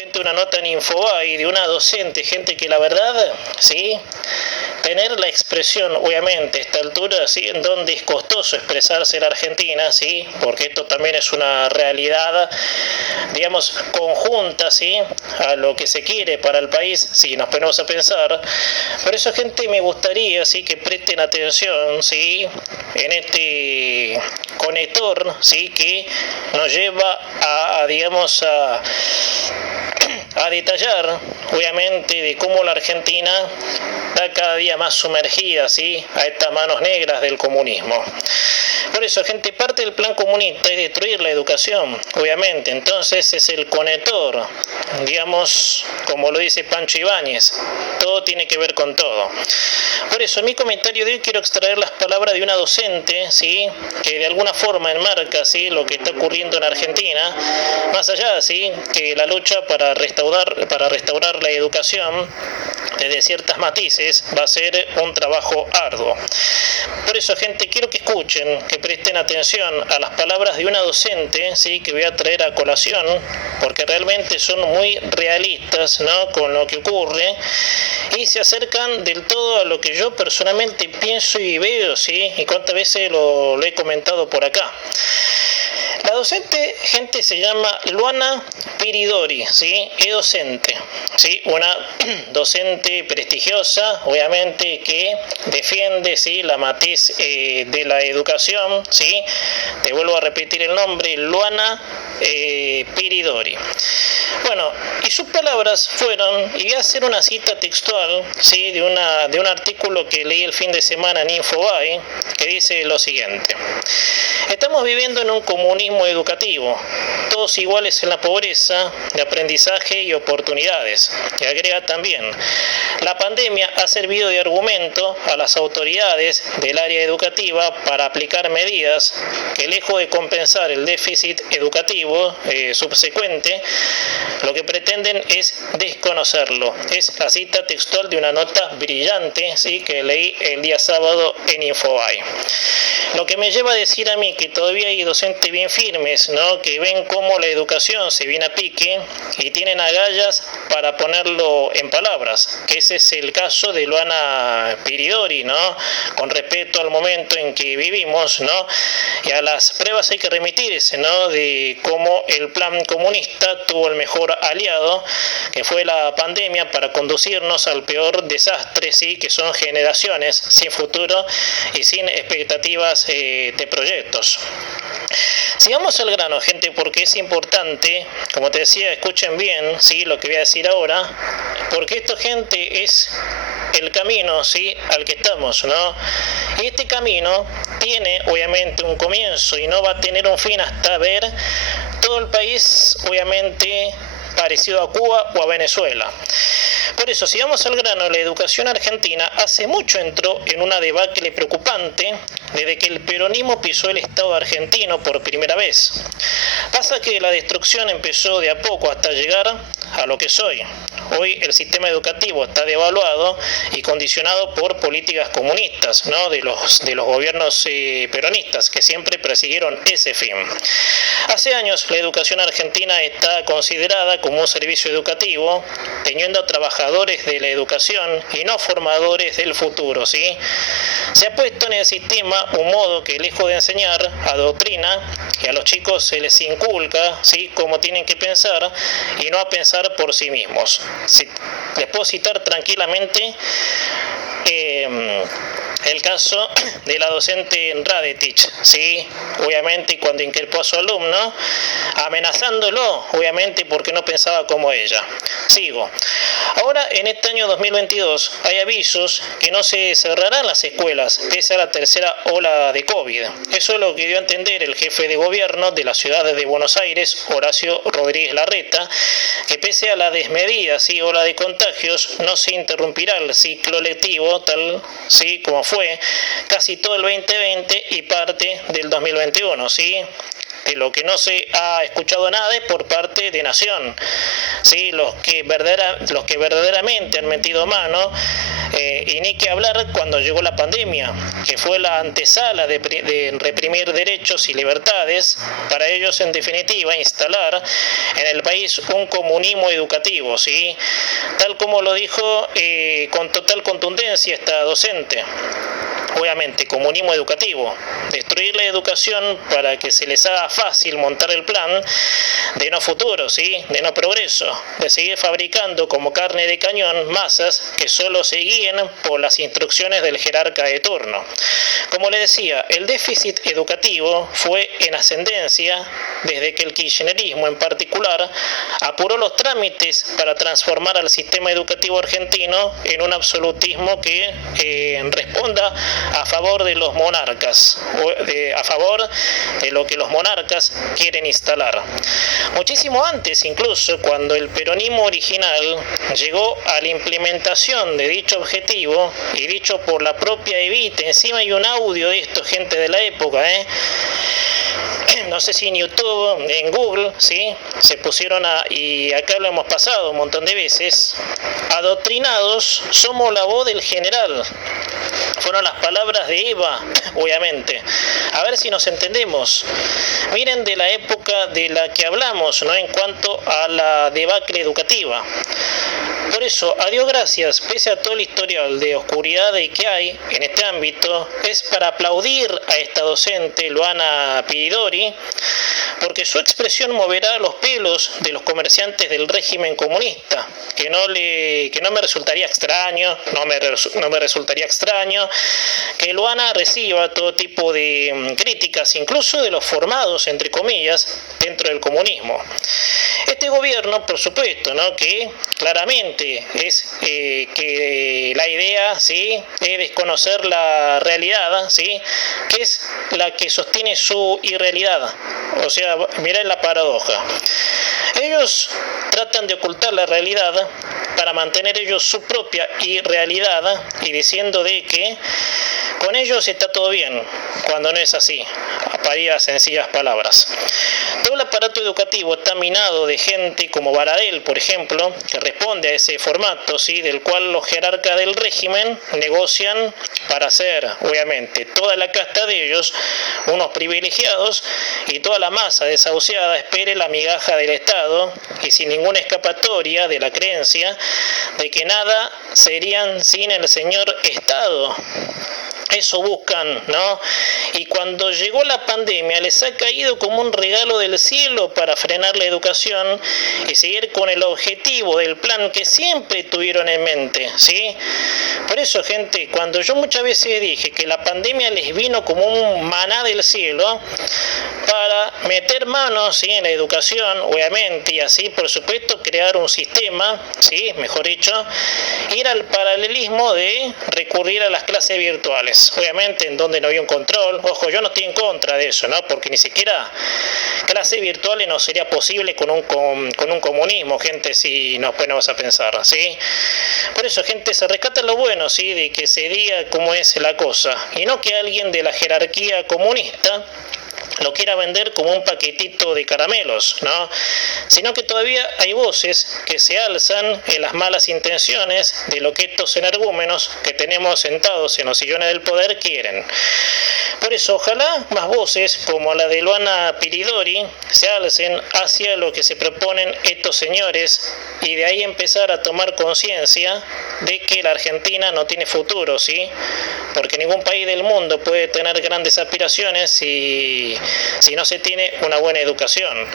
Gente, una nota en Infobae de una docente, gente que la verdad, sí, tener la expresión, obviamente, a esta altura, sí, en donde es costoso expresarse en Argentina, sí, porque esto también es una realidad, digamos, conjunta, sí, a lo que se quiere para el país, si nos ponemos a pensar. Por eso, gente, me gustaría, sí, que presten atención, sí, en este conector, sí, que nos lleva a digamos, a detallar, obviamente, de cómo la Argentina está cada día más sumergida, ¿sí?, a estas manos negras del comunismo. Por eso, gente, parte del plan comunista es destruir la educación, obviamente. Entonces es el conector, digamos, como lo dice Pancho Ibáñez, todo tiene que ver con todo. Por eso, en mi comentario de hoy quiero extraer las palabras de una docente, ¿sí?, que de alguna forma enmarca, ¿sí?, lo que está ocurriendo en Argentina, más allá, ¿sí?, que la lucha para restaurar la educación desde ciertas matices va a ser un trabajo arduo. Por eso, gente, quiero que escuchen, que presten atención a las palabras de una docente, ¿sí?, que voy a traer a colación, porque realmente son muy realistas, ¿no?, con lo que ocurre, y se acercan del todo a lo que yo personalmente pienso y veo, ¿sí?, y cuántas veces lo he comentado por acá. La docente, gente, se llama Luana Piridori, ¿sí?, es docente, ¿sí?, una docente prestigiosa, obviamente, que defiende, ¿sí?, la matiz de la educación, ¿sí?, te vuelvo a repetir el nombre, Luana Piridori. Bueno, y sus palabras fueron, y voy a hacer una cita textual, ¿sí?, de un artículo que leí el fin de semana en Infobae, que dice lo siguiente: estamos viviendo en un comunismo educativo, todos iguales en la pobreza de aprendizaje y oportunidades. Y agrega también: la pandemia ha servido de argumento a las autoridades del área educativa para aplicar medidas que, lejos de compensar el déficit educativo subsecuente, lo que pretenden es desconocerlo. Es la cita textual de una nota brillante, ¿sí?, que leí el día sábado en Infobae. Lo que me lleva a decir a mí que todavía hay docentes bien firmes, ¿no?, que ven cómo la educación se viene a pique y tienen agallas para ponerlo en palabras, que ese es el caso de Luana Piridori, ¿no?, con respecto al momento en que vivimos, ¿no?, y a las pruebas hay que remitirse, ¿no?, de cómo el plan comunista tuvo el mejor aliado, que fue la pandemia, para conducirnos al peor desastre, ¿sí?, que son generaciones sin futuro y sin expectativas de proyectos. Sigamos al grano, gente, porque es importante, como te decía, escuchen bien, ¿sí?, lo que voy a decir ahora, porque esto, gente, es el camino, ¿sí?, al que estamos, ¿no? Y este camino tiene, obviamente, un comienzo y no va a tener un fin hasta ver todo el país, obviamente, parecido a Cuba o a Venezuela. Por eso, si vamos al grano, la educación argentina hace mucho entró en una debacle preocupante desde que el peronismo pisó el Estado argentino por primera vez. Pasa que la destrucción empezó de a poco hasta llegar a lo que es hoy. Hoy el sistema educativo está devaluado y condicionado por políticas comunistas, ¿no?, de los gobiernos peronistas, que siempre persiguieron ese fin. Hace años la educación argentina está considerada como un servicio educativo, teniendo a trabajadores de la educación y no formadores del futuro, ¿sí? Se ha puesto en el sistema un modo que, lejos de enseñar, adoctrina, y a los chicos se les inculca, ¿sí?, cómo tienen que pensar y no a pensar por sí mismos. Les puedo citar tranquilamente el caso de la docente Radetich, ¿sí?, obviamente, cuando increpó a su alumno, amenazándolo, obviamente, porque no pensaba como ella. Sigo. Ahora, en este año 2022, hay avisos que no se cerrarán las escuelas, pese a la tercera ola de COVID. Eso es lo que dio a entender el jefe de gobierno de la ciudad de Buenos Aires, Horacio Rodríguez Larreta, que pese a la desmedida, ¿sí?, ola de contagios, no se interrumpirá el ciclo lectivo, tal, ¿sí?, como fue casi todo el 2020 y parte del 2021, ¿sí? de lo que no se ha escuchado nada es por parte de Nación, ¿sí? Los que verdaderamente han metido mano, y ni que hablar cuando llegó la pandemia, que fue la antesala de reprimir derechos y libertades, para ellos en definitiva instalar en el país un comunismo educativo, ¿sí? Tal como lo dijo con total contundencia esta docente. Obviamente, comunismo educativo, destruir la educación para que se les haga fácil montar el plan de no futuro, ¿sí? De no progreso, de seguir fabricando como carne de cañón masas que solo se guíen por las instrucciones del jerarca de turno. Como le decía, el déficit educativo fue en ascendencia desde que el kirchnerismo en particular apuró los trámites para transformar al sistema educativo argentino en un absolutismo que responda a favor de los monarcas, a favor de lo que los monarcas quieren instalar. Muchísimo antes, incluso, cuando el peronismo original llegó a la implementación de dicho objetivo, y dicho por la propia Evita, encima hay un audio de esto, gente de la época, no sé si en YouTube, en Google, ¿sí? Se pusieron y acá lo hemos pasado un montón de veces, adoctrinados, somos la voz del general. Fueron las palabras de Eva, obviamente. A ver si nos entendemos. Miren de la época de la que hablamos, ¿no? En cuanto a la debacle educativa. Por eso, a Dios gracias, pese a todo el historial de oscuridad que hay en este ámbito, es para aplaudir a esta docente, Luana Piridori, porque su expresión moverá los pelos de los comerciantes del régimen comunista, que no me resultaría extraño, no me resultaría extraño que Luana reciba todo tipo de críticas, incluso de los formados, entre comillas, dentro del comunismo. Este gobierno, por supuesto, ¿no? Que claramente es que la idea, ¿sí? Es desconocer la realidad, ¿sí? Que es la que sostiene su irrealidad. O sea, mirá la paradoja. Ellos tratan de ocultar la realidad para mantener ellos su propia irrealidad y diciendo de que con ellos está todo bien, cuando no es así, a paridas sencillas palabras. Todo el aparato educativo está minado de gente como Baradel, por ejemplo, que responde a ese formato, ¿sí? Del cual los jerarcas del régimen negocian para hacer, obviamente, toda la casta de ellos unos privilegiados y toda la masa desahuciada espere la migaja del Estado y sin ninguna escapatoria de la creencia de que nada serían sin el señor Estado. Eso buscan, ¿no? Y cuando llegó la pandemia les ha caído como un regalo del cielo para frenar la educación y seguir con el objetivo del plan que siempre tuvieron en mente, ¿sí? Por eso, gente, cuando yo muchas veces dije que la pandemia les vino como un maná del cielo para meter manos, ¿sí? En la educación, obviamente, y así, por supuesto, crear un sistema, ¿sí? Mejor dicho, ir al paralelismo de recurrir a las clases virtuales. Obviamente en donde no había un control. Ojo, yo no estoy en contra de eso, ¿no? Porque ni siquiera clases virtuales no sería posible con un comunismo, gente, si nos ponemos a pensar, ¿sí? Por eso, gente, se rescata lo bueno, ¿sí? De que se diga cómo es la cosa y no que alguien de la jerarquía comunista lo quiera vender como un paquetito de caramelos, ¿no? Sino que todavía hay voces que se alzan en las malas intenciones de lo que estos energúmenos que tenemos sentados en los sillones del poder quieren. Por eso, ojalá más voces como la de Luana Piridori se alcen hacia lo que se proponen estos señores y de ahí empezar a tomar conciencia de que la Argentina no tiene futuro, ¿sí? Porque ningún país del mundo puede tener grandes aspiraciones si no se tiene una buena educación.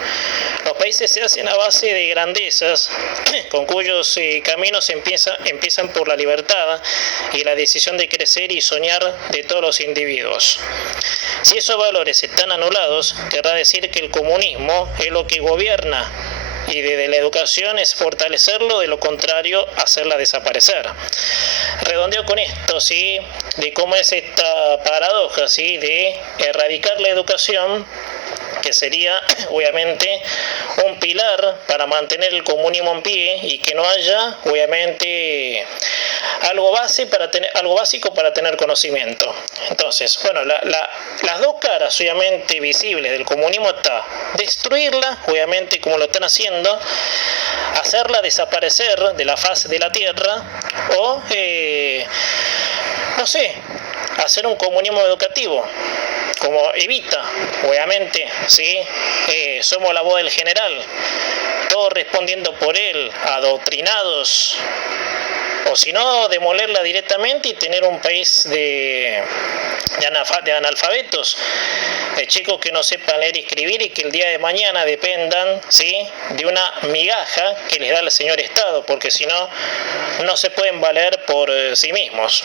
Los países se hacen a base de grandezas con cuyos caminos empiezan por la libertad y la decisión de crecer y soñar de todos los individuos. Si esos valores están anulados, querrá decir que el comunismo es lo que gobierna y desde la educación es fortalecerlo, de lo contrario, hacerla desaparecer. Redondeo con esto, ¿sí? De cómo es esta paradoja, ¿sí? De erradicar la educación que sería obviamente un pilar para mantener el comunismo en pie y que no haya obviamente algo básico para tener conocimiento. Entonces, bueno, las dos caras obviamente visibles del comunismo está destruirla, obviamente como lo están haciendo, hacerla desaparecer de la faz de la tierra o no sé, hacer un comunismo educativo como Evita, obviamente, ¿sí? Somos la voz del general, todos respondiendo por él, adoctrinados, o si no, demolerla directamente y tener un país de analfabetos, de chicos que no sepan leer y escribir y que el día de mañana dependan, ¿sí?, de una migaja que les da el señor Estado, porque si no, no se pueden valer por sí mismos.